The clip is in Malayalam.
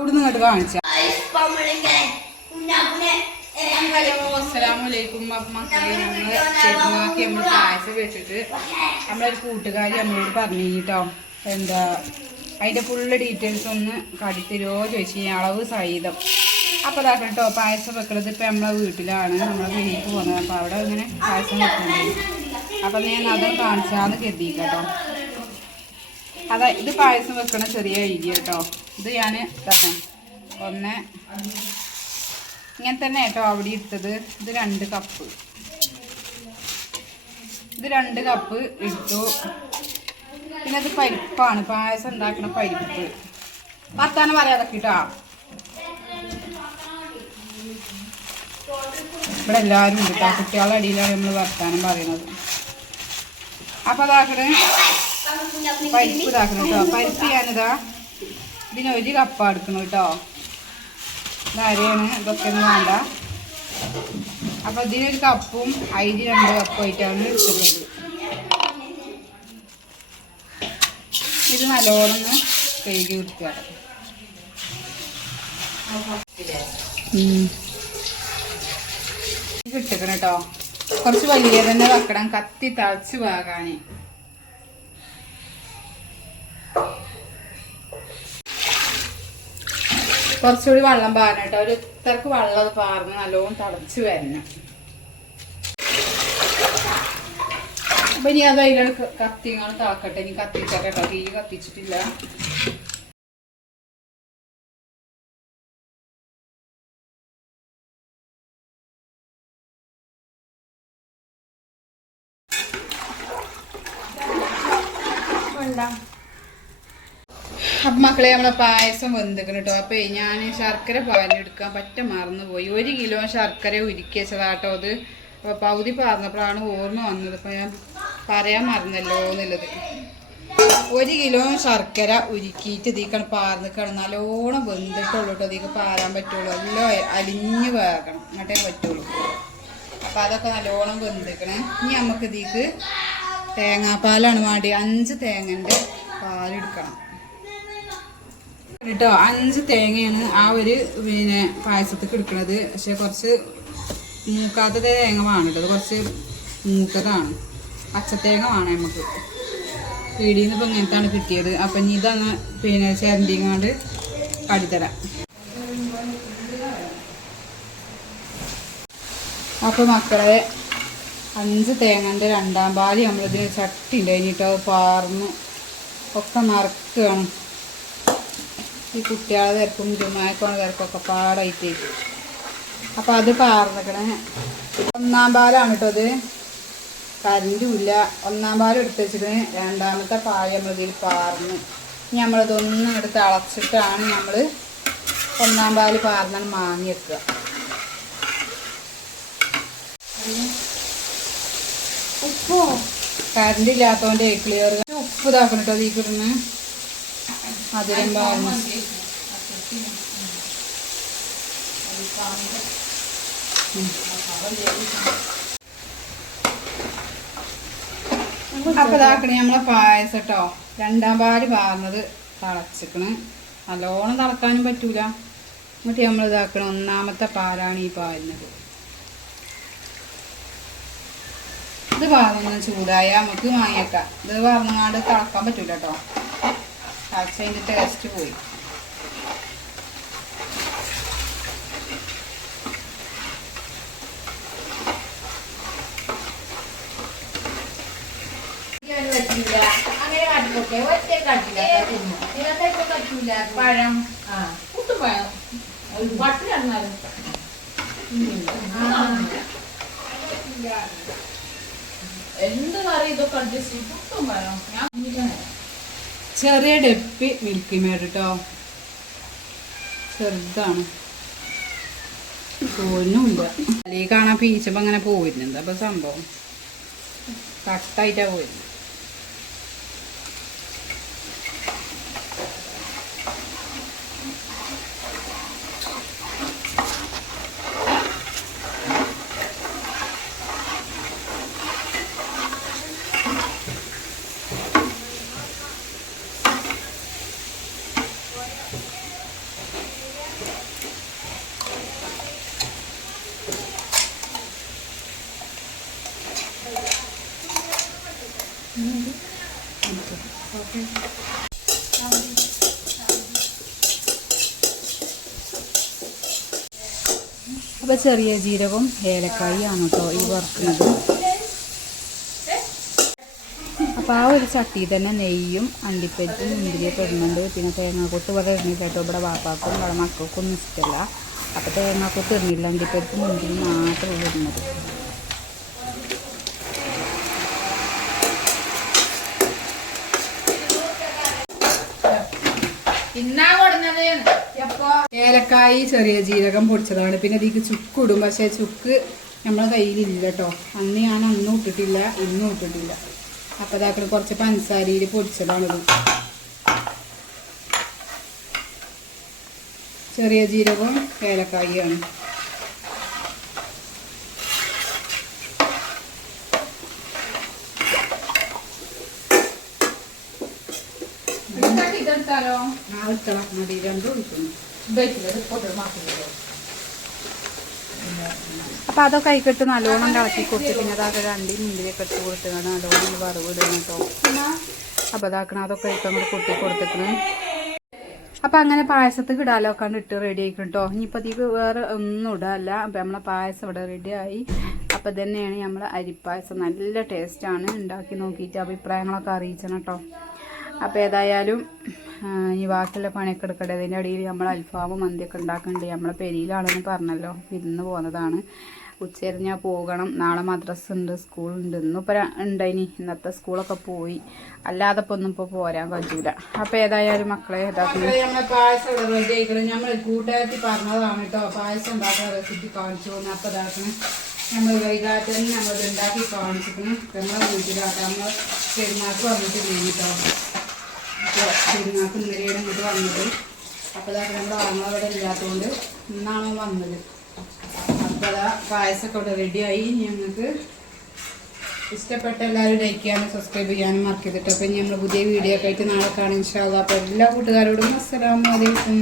അവിടുന്ന് ഇങ്ങോട്ട് കാണിച്ച. അസ്സലാമലൈക്കും മക്കളെ നമ്മൾ പെരുന്നാക്കി നമ്മൾ പായസം വെച്ചിട്ട് നമ്മളൊരു കൂട്ടുകാരി നമ്മളോട് പറഞ്ഞു കേട്ടോ എന്താ അതിന്റെ ഫുള്ള് ഡീറ്റെയിൽസ് ഒന്ന് കാട്ടിത്തരുമോ ചോദിച്ചു. അളവ് സഹിതം. അപ്പോൾ അതാ കേട്ടോ പായസം വെക്കണത് ഇപ്പം നമ്മളെ വീട്ടിലാണ്. നമ്മളെ വീട്ടിൽ പോകുന്നത് അപ്പോൾ അവിടെ ഇങ്ങനെ പായസം വെക്കുന്നുണ്ട്. അപ്പം ഞാൻ അതും കാണിച്ചാന്ന് കരുതി കേട്ടോ. അതാ ഇത് പായസം വെക്കണ ചെറിയ ഐഡിയ കേട്ടോ. ഇത് ഞാൻ ഇതാക്കാം. ഒന്ന്. ഇങ്ങനെ തന്നെ കേട്ടോ അവിടെ ഇട്ടത്. ഇത് രണ്ട് കപ്പ്. ഇത് രണ്ട് കപ്പ് ഇട്ടു. പിന്നെ അത് പരിപ്പാണ്. പായസം ഉണ്ടാക്കണ പരിപ്പ്. വർത്താനം പറയാതെ കേട്ടോ. ഇവിടെ എല്ലാവരും ഉണ്ട് കേട്ടോ. കുട്ടികളുടെ അടിയിലാണ് നമ്മൾ വർത്താനം പറയുന്നത്. അപ്പൊ അതാക്കണേ. പരിപ്പ് പരിപ്പ് ഞാനിതാ ഇതിന് കപ്പ എടുക്കണം കേട്ടോ ഇതാരെയാണ് ഇതൊക്കെ ഒന്നും വേണ്ട അപ്പൊ ഇതിനൊരു കപ്പും അരി രണ്ട് കപ്പായിട്ടാണ് എടുക്കുന്നത് ഇത് നല്ലോണം കഴുകി വൃത്തിയാക്കാം കിട്ടക്കണം കേട്ടോ. കുറച്ച് വലിയ തന്നെ വെക്കണം. കത്തി തളച്ച് വാകാന്. കുറച്ചുകൂടി വെള്ളം പാരണം കേട്ടോ. ഒരു ഇത്രക്ക് വെള്ളം അത് പാർന്ന് നല്ലോണം തളച്ച് വരണം. അപ്പൊ ഇനി അത് അതിലാണ് കത്തി ഇങ്ങനെ താക്കട്ടെ. ഇനി കത്തിച്ചേട്ടെ കേട്ടോ. തീ കത്തിച്ചിട്ടില്ല. അപ്പം മക്കളെ നമ്മളെ പായസം വെന്തിക്കണം കേട്ടോ അപ്പോൾ ഞാൻ ശർക്കര പാലെടുക്കാൻ പറ്റ മറന്നു പോയി ഒരു കിലോ ശർക്കര ഉരുക്കി വെച്ചതാട്ടോ അത്. അപ്പോൾ പകുതി പാർന്നപ്പോഴാണ് ഓർമ്മ വന്നത്. അപ്പോൾ ഞാൻ പറയാൻ മറന്നല്ലോ എന്നുള്ളത്. ഒരു കിലോ ശർക്കര ഉരുക്കിയിട്ട് ഇതിക്കണം പാർന്നിക്കണം. നല്ലോണം വെന്തിട്ടുള്ളൂ കേട്ടോ ഇതിക്ക് പാരാൻ പറ്റുള്ളൂ. എല്ലാം അലിഞ്ഞ് വേകണം. എന്നിട്ടേ പറ്റുള്ളൂ. അപ്പോൾ അതൊക്കെ നല്ലോണം വെന്തിക്കണേ. ഇനി നമുക്ക് ഇതിക്ക് തേങ്ങാപ്പാലാണ് വേണ്ടി അഞ്ച് തേങ്ങന്റെ പാലെടുക്കണം കേട്ടോ അഞ്ച് തേങ്ങയാണ് ആ ഒരു പിന്നെ പായസത്തേക്ക് എടുക്കുന്നത് പക്ഷെ കുറച്ച് മൂക്കാത്ത തേങ്ങ വേണം കേട്ടോ കുറച്ച് മൂക്കതാണ് പച്ചത്തേങ്ങ വേണം നമുക്ക്. പീടിയിൽ നിന്ന് ഇപ്പം ഇങ്ങനത്താണ് കിട്ടിയത്. അപ്പം ഇനി ഇതങ്ങ് പിന്നെ ചേരണ്ടിങ്ങാണ്ട് കടിത്തരാം. അപ്പോൾ മക്കളെ അഞ്ച് തേങ്ങന്റെ രണ്ടാം പാൽ നമ്മളിതിന് ചട്ടി ഉണ്ടായിട്ടോ പാർന്ന് ഒക്കെ മറക്കുകയാണ് ഈ കുട്ടികളെ തിരക്കും ജുമായക്കോണ തിരക്കൊക്കെ പാടായിട്ട്. അപ്പം അത് പാർന്നിക്കണേ. ഒന്നാം പാലാണ് കേട്ടോ അത്. കരണ്ടും ഒന്നാം പാൽ എടുത്ത് വെച്ചിട്ട് രണ്ടാമത്തെ പാൽ നമ്മളിതിൽ പാർന്ന്. ഇനി നമ്മളിതൊന്നും എടുത്ത് അളച്ചിട്ടാണ് നമ്മൾ ഒന്നാം പാൽ പാർന്നാണ് മാങ്ങി വെക്കുക. ഉപ്പോ കറണ്ട് ക്ലിയർ ഉപ്പ് ഇതാക്കണം കേട്ടോ ഈ കിടന്ന്. മധുരം പാർന്ന്. അപ്പൊ ഇതാക്കണേ നമ്മളെ പായസം കേട്ടോ രണ്ടാം പാൽ പാർന്നത് തിളച്ചിക്കണ്. നല്ലോണം തിളക്കാനും പറ്റൂല. എന്നിട്ട് നമ്മൾ ഇതാക്കണം. ഒന്നാമത്തെ പാലാണ് ഈ പാലിനത്. ഇത് പാർന്നൊന്ന് ചൂടായ നമുക്ക് വാങ്ങിയേക്കാം ഇത് പറഞ്ഞാണ്ട് തിളക്കാൻ പറ്റൂല കേട്ടോ തിളച്ചതിന്റെ ടേസ്റ്റ് പോയി. അങ്ങനെ കാട്ടിക്കൊക്കെ ഒറ്റ കാട്ടില്ല. നിങ്ങൾക്കൊക്കെ പറ്റൂല. പഴം. ആ. കുട്ടുപഴം പട്ട് കണ്ടാലും എന്ത് കറി ഇതൊക്കെ അഡ്ജസ്റ്റ് ചെയ്യും പഴം. ഞാൻ ചെറിയ ഡെപ്പി മിൽക്കി മേഡ് കേട്ടോ ചെറുതാണ്. തോന്നുമില്ല അല്ലെങ്കിൽ കാണാൻ പീച്ചപ്പോൾ അങ്ങനെ പോയിരുന്നുണ്ട് എന്താ സംഭവം കട്ടായിട്ടാ പോയിരുന്നത്. അപ്പോൾ ചെറിയ ജീരകവും ഏലക്കായാണ് കേട്ടോ ഈ വറുക്കുന്നത്. അപ്പോൾ ആ ഒരു ചട്ടി തന്നെ നെയ്യും അണ്ടിപ്പറ്റും മുന്തിരിയൊക്കെ ഇടുന്നുണ്ട്. പിന്നെ തേങ്ങാക്കൂത്ത് ഇവിടെ ഇടുന്നില്ല കേട്ടോ. ഇവിടെ വാപ്പാക്കും ഇവിടെ മക്കൾക്കും ഇഷ്ടമല്ല. അപ്പോൾ തേങ്ങാക്കൂത്ത് ഇടുന്നില്ല. അണ്ടിപ്പറ്റും മുന്തിരി മാത്രമേ ഇടുന്നത്. ഇന്നാ ഏലക്കായി ചെറിയ ജീരകം പൊടിച്ചതാണ്. പിന്നെ ഇതിക്ക് ചുക്ക് ഇടും. പക്ഷേ ചുക്ക് നമ്മളെ കയ്യിലില്ല കേട്ടോ. അന്ന് ഞാൻ അന്നും ഇട്ടിട്ടില്ല ഇന്നും ഇട്ടിട്ടില്ല. അപ്പോൾ ഇതാക്കണ കുറച്ച് പഞ്ചസാരയിൽ പൊടിച്ചതാണിത് ചെറിയ ജീരകവും ഏലക്കായിയാണ്. ആ വെക്കണം മതി രണ്ടും എടുക്കുന്നു അപ്പോൾ അതൊക്കെ കൈക്കിട്ട് നല്ലോണം ഇളക്കി കൊടുത്ത് പിന്നെ അതൊക്കെ രണ്ടി മുന്തിരിയൊക്കെ ഇട്ട് കൊടുത്തതാണ് നല്ലോണം വറവ് ഇടണം കേട്ടോ. അപ്പോൾ അതാക്കണം അതൊക്കെ കഴിക്കാൻ കൂടെ കൊട്ടി കൊടുത്തേക്കണ് അപ്പം അങ്ങനെ പായസത്തിൽ ഇടാലോ കണ്ട് ഇട്ട് റെഡി ആയിക്കണം കേട്ടോ. ഇനിയിപ്പോൾ ഇതിക്ക് വേറെ ഒന്നും ഇടാല്ല. അപ്പം നമ്മളെ പായസം ഇവിടെ റെഡി ആയി. അപ്പം തന്നെയാണ് നമ്മളെ അരിപ്പായസം. നല്ല ടേസ്റ്റാണ് ഉണ്ടാക്കി നോക്കിയിട്ട് അഭിപ്രായങ്ങളൊക്കെ അറിയിച്ചണം കേട്ടോ. അപ്പോൾ ഏതായാലും ഇനി ബാക്കിയുള്ള പണിയൊക്കെ എടുക്കട്ടെ അതിന്റെ ഇടയിൽ നമ്മൾ അൽഫാമും മന്തിയൊക്കെ ഉണ്ടാക്കുന്നുണ്ട് നമ്മളെ പെരിയിലാണെന്ന് പറഞ്ഞല്ലോ. വിരുന്ന് പോകുന്നതാണ് ഉച്ചരിഞ്ഞാൽ പോകണം. നാളെ മദ്രസ ഉണ്ട് സ്കൂളുണ്ട് ഇന്നിപ്പോൾ ഉണ്ടായിനി ഇന്നത്തെ സ്കൂളൊക്കെ പോയി. അല്ലാതെ ഇപ്പോൾ ഒന്നും ഇപ്പോൾ പോരാൻ കഴിയൂല. അപ്പം ഏതായാലും മക്കളെ ഏതാക്കും നമ്മൾ കൂട്ടുകാരത്തി പറഞ്ഞതാണ് കേട്ടോ പായസം റെസിപ്പി കാണിച്ചു അപ്പോൾ നമ്മൾ വൈകാതെ തന്നെ നമ്മൾ ഉണ്ടാക്കി കാണിച്ചിട്ടുണ്ട് നമ്മളെ വീട്ടിലാക്കാം. നമ്മൾ പെരുന്നാൾക്ക് വന്നിട്ട് കേട്ടോ പെരുന്നാൾക്ക് ഇന്നലെയാണ് ഇങ്ങോട്ട് വന്നത് അപ്പോൾ നമ്മൾ ആങ്ങളവിടെ ഇല്ലാത്തതുകൊണ്ട് ഇന്നാണ് വന്നത്. അപ്പോൾ അതാ പായസമൊക്കെ ഇവിടെ റെഡിയായി ഞങ്ങൾക്ക് ഇഷ്ടപ്പെട്ട എല്ലാവരും ലൈക്ക് ചെയ്യാനും സബ്സ്ക്രൈബ് ചെയ്യാനും മറക്കരുത് അപ്പോൾ ഇനി നമ്മൾ പുതിയ വീഡിയോ ഒക്കെ ആയിട്ട് നാളെ കാണാം. ഇൻഷാല്ലാ അപ്പോൾ എല്ലാ കൂട്ടുകാരോടും അസ്സലാമു അലൈക്കും.